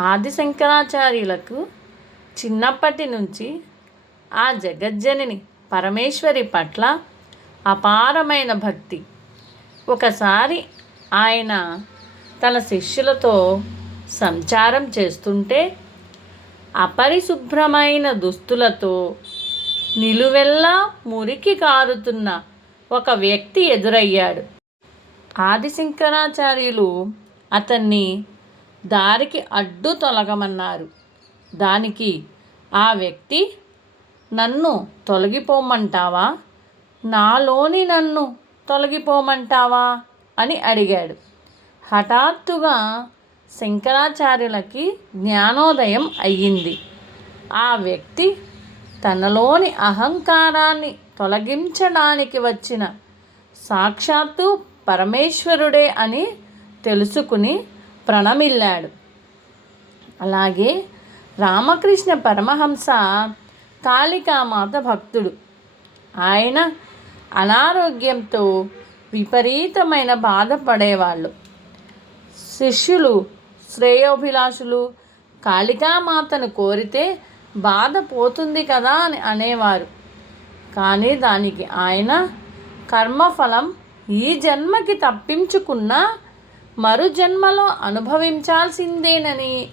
ఆది శంకరాచార్యులకు చిన్నప్పటి నుంచి ఆ జగజ్జనని పరమేశ్వరి పట్ల అపారమైన భక్తి. ఒకసారి ఆయన తన శిష్యులతో సంచారం చేస్తుంటే అపరిశుభ్రమైన దుస్తులతో నిలువెల్లా మురికి కారుతున్న ఒక వ్యక్తి ఎదురయ్యాడు. ఆదిశంకరాచార్యులు అతన్ని దారికి అడ్డు తొలగమన్నారు. దానికి ఆ వ్యక్తి నన్ను తొలగిపోమంటావా? నాలోని నన్ను తొలగిపోమంటావా? అని అడిగాడు. హఠాత్తుగా శంకరాచార్యులకి జ్ఞానోదయం అయ్యింది. ఆ వ్యక్తి తనలోని అహంకారాన్ని తొలగించడానికి వచ్చిన సాక్షాత్తు పరమేశ్వరుడే అని తెలుసుకుని ప్రణమిల్లాడు. అలాగే రామకృష్ణ పరమహంస కాళికామాత భక్తుడు. ఆయన అనారోగ్యంతో విపరీతమైన బాధపడేవాళ్ళు. శిష్యులు శ్రేయోభిలాషులు కాళికామాతను కోరితే బాధ పోతుంది కదా అని అనేవారు. కానీ దానికి ఆయన కర్మఫలం ఈ జన్మకి తప్పించుకున్న మరు జన్మలో అనుభవించాల్సిందేనని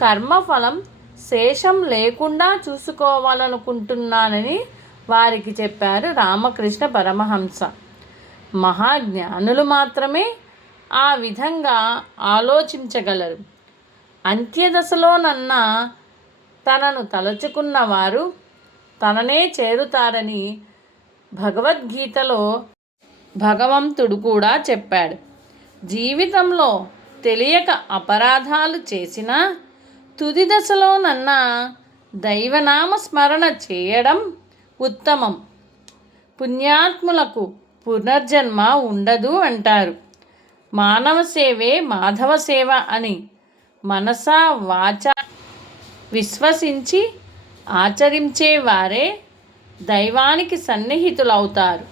కర్మఫలం శేషం లేకుండా చూసుకోవాలనుకుంటున్నానని వారికి చెప్పారు రామకృష్ణ పరమహంస. మహాజ్ఞానులు మాత్రమే ఆ విధంగా ఆలోచించగలరు. అంత్యదశలోనన్నా తనను తలచుకున్నవారు తననే చేరుతారని భగవద్గీతలో భగవంతుడు కూడా చెప్పాడు. జీవితంలో తెలియక అపరాధాలు చేసినా తుది దశలోనన్నా దైవనామ స్మరణ చేయడం ఉత్తమం. పుణ్యాత్ములకు పునర్జన్మ ఉండదు అంటారు. మానవ సేవే మాధవ సేవ అని మనసా వాచ విశ్వసించి ఆచరించేవారే దైవానికి సన్నిహితులవుతారు.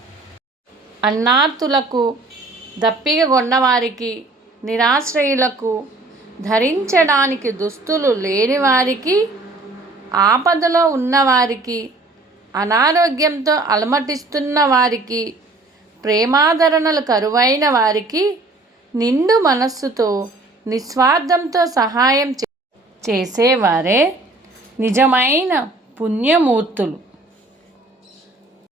అన్నార్తులకు దప్పిక కొన్నవారికి నిరాశ్రయులకు ధరించడానికి దుస్తులు లేని వారికి ఆపదలో ఉన్నవారికి అనారోగ్యంతో అలమటిస్తున్న వారికి ప్రేమాదరణలు కరువైన వారికి నిండు మనస్సుతో నిస్వార్థంతో సహాయం చేసేవారే నిజమైన పుణ్యమూర్తులు.